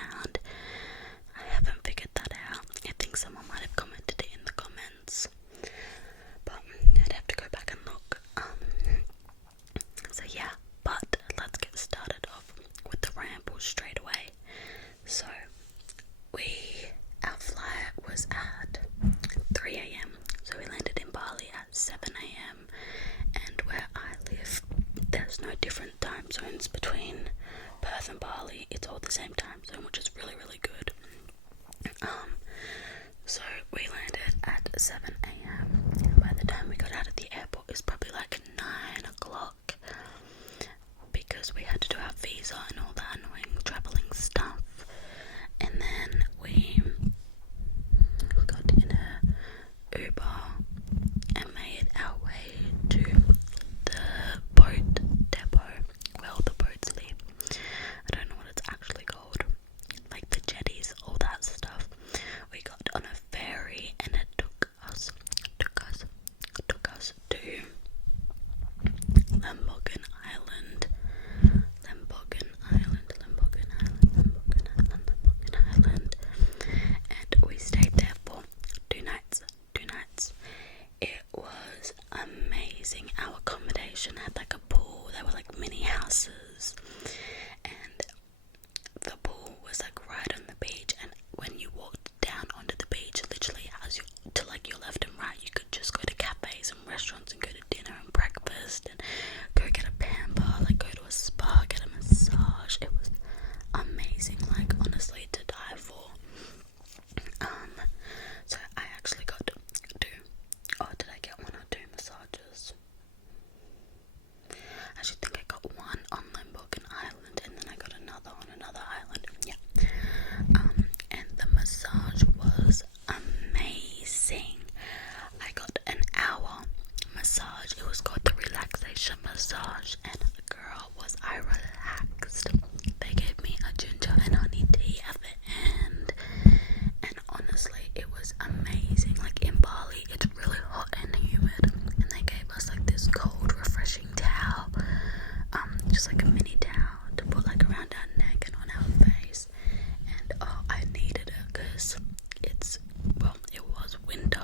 around. I haven't figured that out. I think someone might have commented it in the comments, but I'd have to go back and look. So yeah, but let's get started off with the ramble straight away. So our flight was at 3 a.m. So we landed in Bali at 7 a.m. and where I live, there's no different time zones between Perth and Bali. It's all the same time zone, which is really, really good. So we landed at 7 a.m. and by the time we got out of the airport, it was probably like 9 o'clock because we had to do our visa and all that annoying travelling stuff. And then we got in a Uber and made our way to the boat depot where all the boats leave. I don't know what it's actually called, like the jetties, all that stuff. We got on a ferry and it took us to Lembongan Island. And we stayed there for 2 nights. It was amazing. Our accommodation had like a pool. There were like mini houses, and the pool was like right on the beach. And when you walked down onto the beach, literally to like your left and right, you could just go to cafes and restaurants and go to dinner and breakfast and go get a pamper, like go to a spa, get a massage. It was amazing, like honestly to die for. So I actually got did I get 1 or 2 massages? I should think I got one on Lembongan Island and then I got another on another island. Yeah. And the massage was amazing. I got an hour massage. It was called the relaxation massage, and girl, was I relaxed. They gave me a ginger and honey tea at the end, and honestly it was amazing. Like in Bali it's really hot and humid, and they gave us like this cold refreshing towel, just like a mini towel to put like around our neck and on our face. And I needed it because it was winter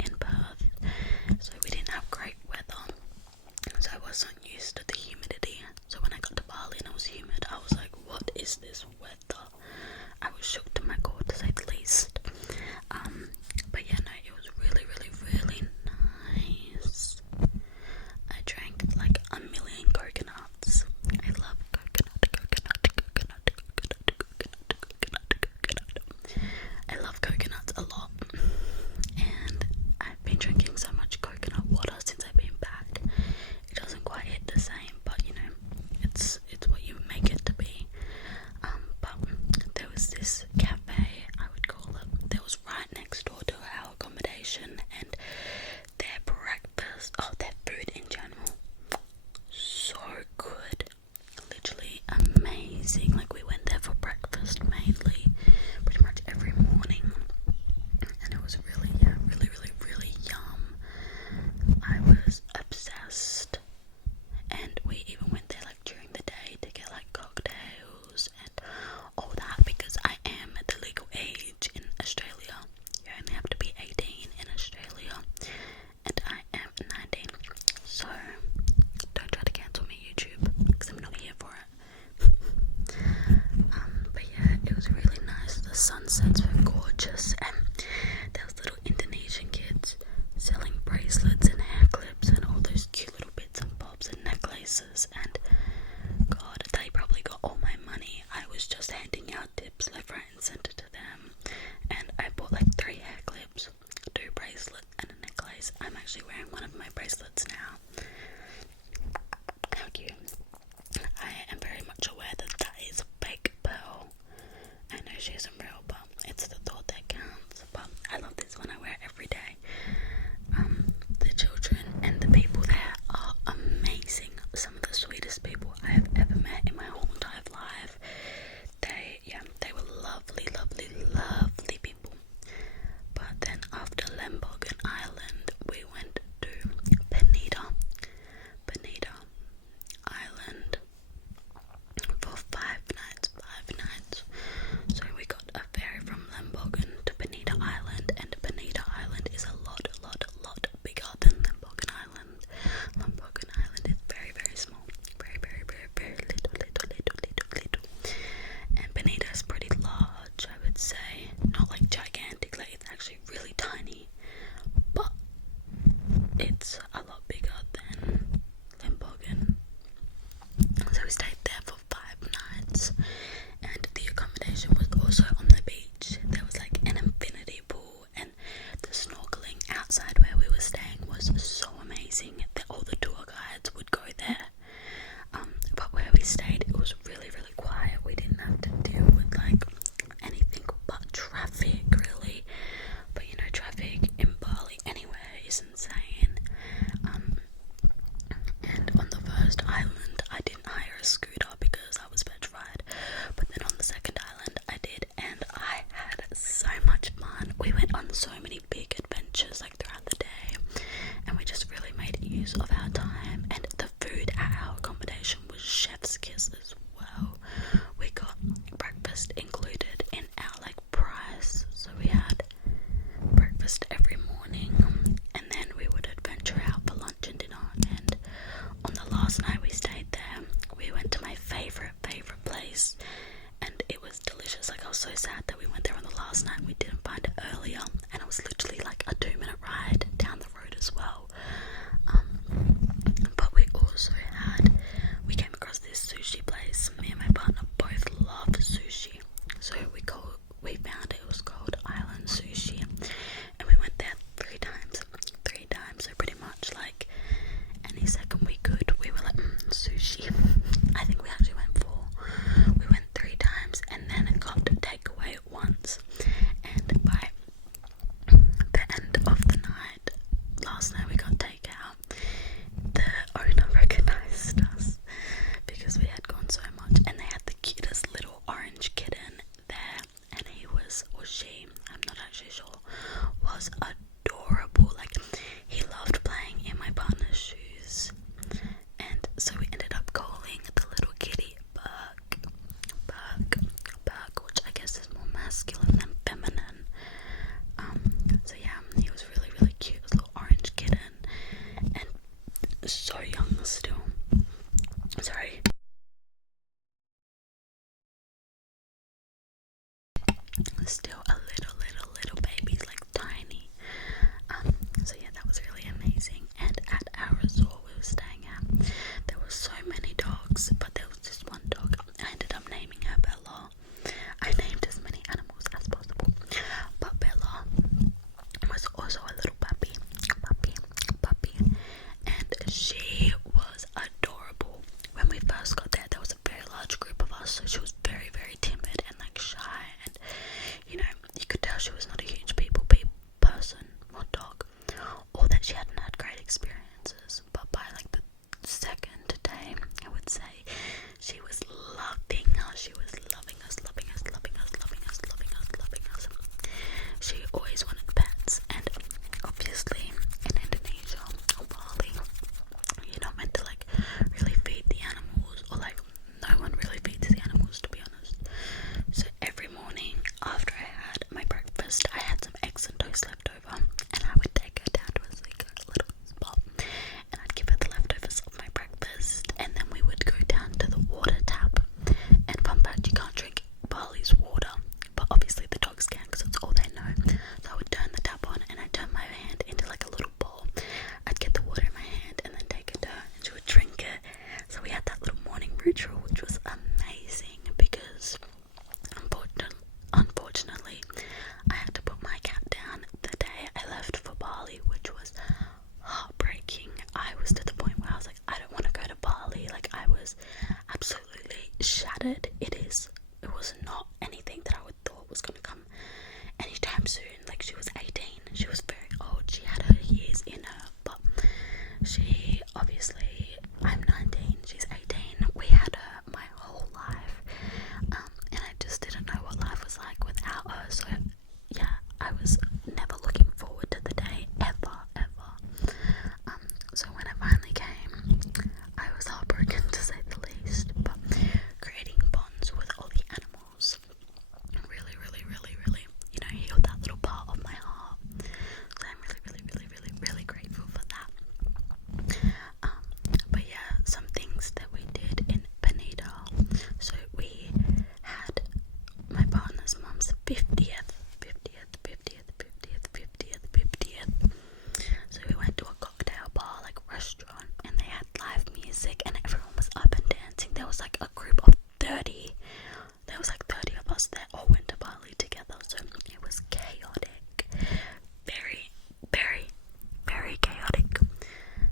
in Perth, so we didn't have great weather, so I wasn't used to the humidity. So when I got to Bali and it was humid, I was like, what is this weather? I was shook to my core, to say the least. But yeah, no, it was really, really, really nice. I drank like a million coconuts. I love coconut. I love coconuts a lot, and I've been drinking so much coconut water since I've been back. It doesn't quite hit the same, but you know, it's what you make it to be. But there was this cafe, I would call it, that was right next door to our accommodation, and their breakfast, their food in general, so good, literally amazing. Like we went there for breakfast mainly, pretty much every morning, and it was really, really, really, really yum. I was obsessed, and we even went there like during the day to get like cocktails and all that, because I am at the legal age in Australia. You only have to be 18 in Australia, and I am 19, so don't try to cancel me, YouTube, because I'm not here for it. But yeah, it was really nice. The sunsets were gorgeous, and there was little Indonesian kids selling bracelets and hair clips and all those cute little bits and bobs and necklaces, and God, they probably got all my money. I was just handing out tips left, right and centre to them, and I bought like 3 hair clips, 2 bracelets and a necklace. I'm actually wearing one of my bracelets now. How cute. I am very much aware that is a fake pearl. I know she isn't real, but it's the thought that counts. But I love this one. I wear it every day. The children and the people there are amazing. Some of the sweetest people I have ever met in my whole entire life. They were lovely, lovely, lovely people. But then after Lembongan Island, we went to Penida Island for 5 nights. so many big adventures like throughout the day, and we just really made use of our time. And the food at our accommodation was chef's kiss as well. We got breakfast included in our like price, so we had breakfast every morning, and then we would adventure out for lunch and dinner. And on the last night we stayed there, we went to my favorite place, and it was delicious. Like, I was so sad that we went there on the last night and we didn't find it earlier, and it was literally like a 2-minute ride down the road as well. But we came across this sushi place. Me and my partner both love sushi, so we found it was called Island Sushi, and we went there three times, so pretty much like any second we could, we were like, sushi. I think we actually went 4. We went 3 times, and then it got takeaway once. And by the end of the night, last night we got takeout, the owner recognized us because we had gone so much, and they had the cutest little orange kitten there, and he was, or she, I'm not actually sure, was adorable. Like, he loved playing in my partner's shoes, and so we ended up calling the little kitty Bug, which I guess is more masculine than feminine. So yeah, he was really, really cute. It was a little orange kitten, and so young still. Sorry. Still a little baby, like tiny. So yeah, that was really amazing. And at our resort we were staying at, there were so many dogs, but there was just one dog. I ended up naming her Bella. I named as many animals as possible, but Bella was also a little puppy, and she was adorable. When we first got there was a very large group of us, so she was very, very timid and like shy, and you know, you could tell she was not a huge people person or dog, or that she hadn't had great experiences. But by like the second day, I would say, she was loving us. She was loving us. She always wanted pets, and obviously in Indonesia or Bali, you're not meant to like really feed the animals, or like no one really feeds the animals, to be honest. So every morning after I had my breakfast, I had some eggs and toast left over, and I would take her down to a secret little spot, and I'd give her the leftovers of my breakfast, and then we would go down to the water tap. And fun fact, you can't drink Bali's water, but obviously the dogs can because it's all they know. So I would turn the tap on, and I'd turn my hand into like a little bowl. I'd get the water in my hand and then take it to her, and she would drink it. So we had that little morning ritual, which was amazing, because unfortunately I had to put my cat down the day I left for Bali, which was heartbreaking. I was to the point where I was like, I don't want to go to Bali. Like, I was absolutely shattered. It was not anything that I would thought was going to come anytime soon. Like, she was 18, she was very old, she had her years in her, but she obviously, I'm 19, she's 18, we had her my whole life, and I just didn't know what life was like without her. So yeah, I was never looking forward to the day ever. So when it finally came, I was heartbroken, to say the least, but creating bonds with all the animals really, you know, healed that little part of my heart. So I'm really grateful for that. But yeah, some things that we did in Penida. So we had my partner's mum's 50th. So we went to a cocktail bar, like restaurant, and they had live music, and everyone was up and dancing. There was like a group of 30. There was like 30 of us that all went to Bali together, so it was chaotic. Very chaotic.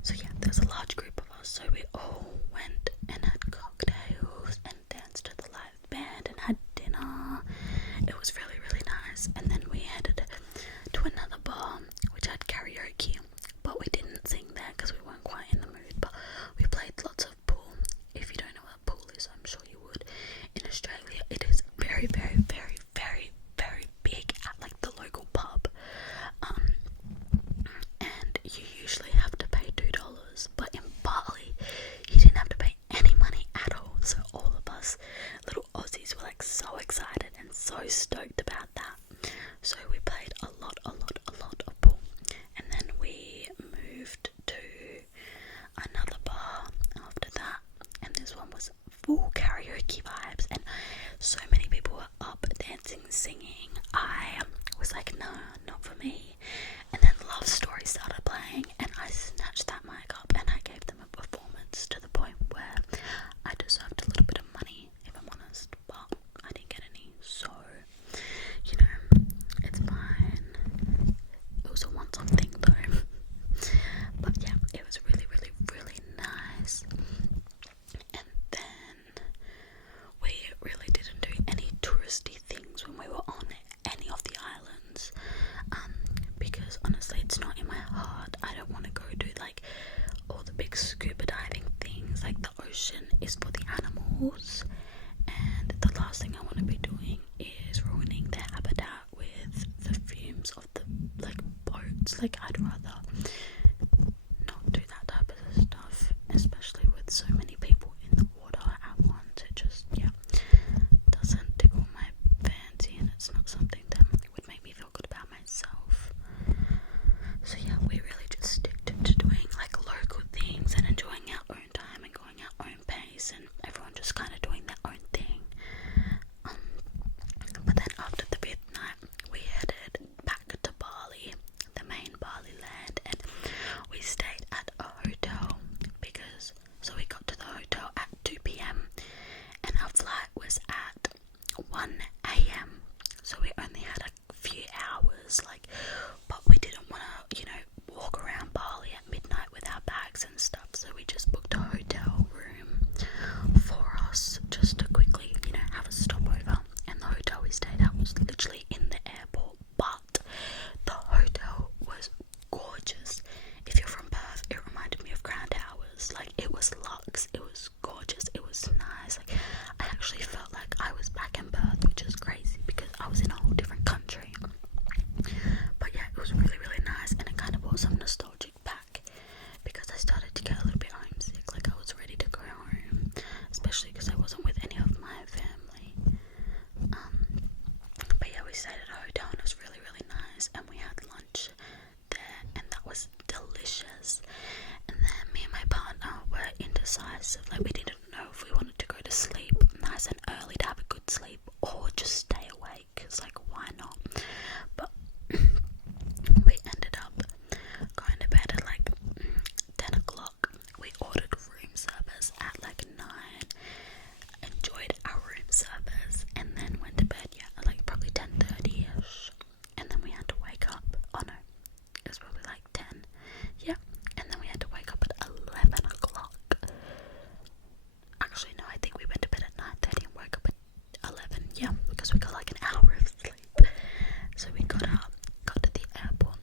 So yeah, there was a large group of us, so we all went and had cocktails and danced to the live band and had dinner. It was really nice. And then we headed to another bar which had karaoke, but we didn't sing there because we weren't quite in the mood. But we played lots of pool. If you don't know what pool is, I'm sure you would. In Australia, it is very big at like the local pub. joked about that. So we played a lot of pool, and then we moved to another bar after that, and this one was full karaoke vibes, and so many people were up dancing, singing. I was like, no, not for me. And then Love Story started playing, and I snatched that mic up and I gave them a performance to the point where I deserved a little bit of money, if I'm honest, but I didn't get any, so you know, it's fine. It was a once-off thing though. But yeah, it was really nice. And then we really didn't do any touristy things when we were on any of the islands, because honestly it's not in my heart. I don't want to go do like all the big scuba diving things. Like, the ocean is for the animals, and the last thing I want to be doing is ruining their habitat with the fumes of the like boats. Like, I'd rather not do that type of stuff, especially with so many people in the water at once. It just, yeah, doesn't tickle my fancy, and it's not something that would make me feel good about myself. So yeah, we really just stick to doing like local things and enjoying our own time and going our own pace, and everyone just kind of doing their own thing. But then after the fifth night, we headed back to Bali, the main Bali land, and we stayed at a hotel because, so we got to the hotel at 2 p.m. and our flight was at 1 a.m. So we only had a few hours, like, but we didn't want to, you know, walk around Bali at midnight with our bags and stuff, so we just booked a hotel room for us just to quickly, you know, have a stopover. And the hotel we stayed at was literally in the airport, but the hotel was gorgeous. If you're from Perth, it reminded me of Crown Towers. Like, it was luxe, it was gorgeous, it was nice. Like, I actually felt like I was back in Perth, which is crazy because I was in a whole different country. But yeah, it was really nice, and it kind of brought some nostalgic back because I started to get a little bit homesick. Like, I was ready to go home, especially because I wasn't with any of my family. But yeah, we stayed at a hotel and it was really nice, and we had lunch there, and that was delicious. And then me and my partner were indecisive. Like, we didn't know if we wanted to go to sleep nice and early to have a good sleep or just stay awake, because like, why not? But we ended up going to bed at like 10 o'clock. We ordered room service at like 9, enjoyed our room service, and then went to bed, yeah, at like probably 10:30ish. And then we had to wake up, oh no, it was probably like 10, yeah, and then we had to wake up at 11 o'clock. Actually no, I think we went to bed at 9:30 and woke up at 11, yeah, because we got like an hour of sleep. So we got up, got to the airport,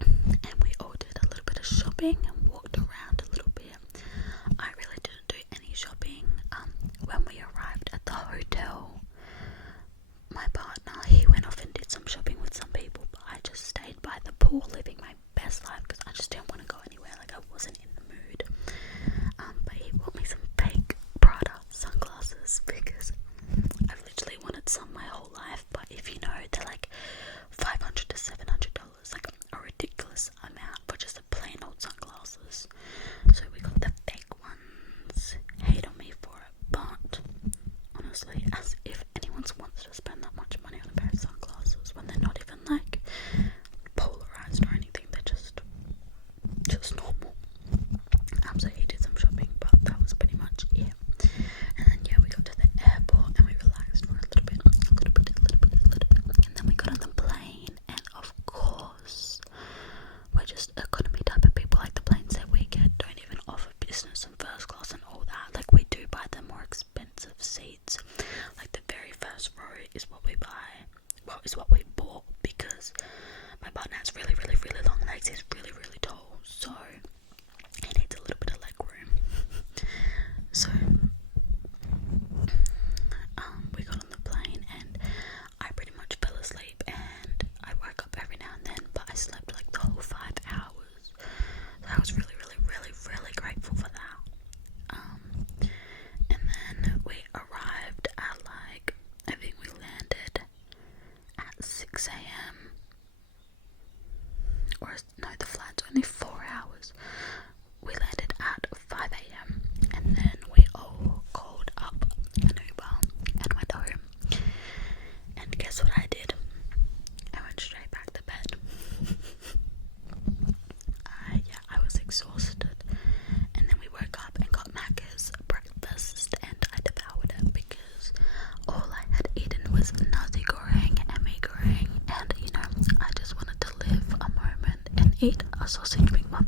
and we all did a little bit of shopping and walked around a little bit. I really didn't do any shopping. When we arrived at the hotel, my partner, he went off and did some shopping with some people, but I just stayed by the pool living my best life because I just didn't want to go anywhere. Like, I wasn't in the mood. But he bought me some fake Prada sunglasses because I've literally wanted some my whole life, but if you know, they're like $500 to $700, like a ridiculous amount for just a plain old sunglasses. So we got the fake ones. Hate on me for it, but honestly, as if anyone wants to spend that much money on a pair of sunglasses when they're not even like polarized or anything, they're just normal. So he did some shopping, but that was pretty much it. And then yeah, we got to the airport and we relaxed for a little bit, and then we got on the plane, and of course we're just economy type of people. Like, the planes that we get don't even offer business and first class and all that. Like, we do buy the more expensive seats. Like, the very first row is what we buy, well, is what we bought, because my partner has really long legs. He's really tall, so he needs a little bit of leg room. So we got on the plane and I pretty much fell asleep, and I woke up every now and then, but I slept like the whole 5 hours. So I was really grateful for that. And then we arrived at like, I think we landed 6 a.m. Or no, the flight's only 4 hours. We landed at 5 a.m. and then we all called up an Uber and went home. And guess what I did? I went straight back to bed. I was exhausted. And then we woke up and got Macca's breakfast and I devoured it because all I had eaten was nasi goreng and mee goreng, and I just wanted to live a moment and eat a sausage McMuffin.